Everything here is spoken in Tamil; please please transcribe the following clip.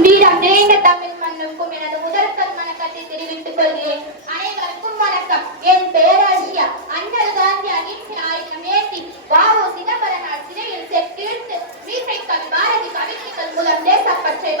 வீரம் நிறைந்த தமிழ் மண்ணுக்கும் எனது முதல் வணக்கத்தை தெரிவித்துக் கொள்கிறேன். அனைவருக்கும் வணக்கம். என் பெயர் அலியா. அண்ணல் காந்தி அகிம்சை ஆயுதம் ஏற்றி வ.உ. சிதம்பரனார் சிறையில் செட்டிட்டு மீசைக்கல் பாரதி கவிதைகள் மூலம் தேசப்பற்றை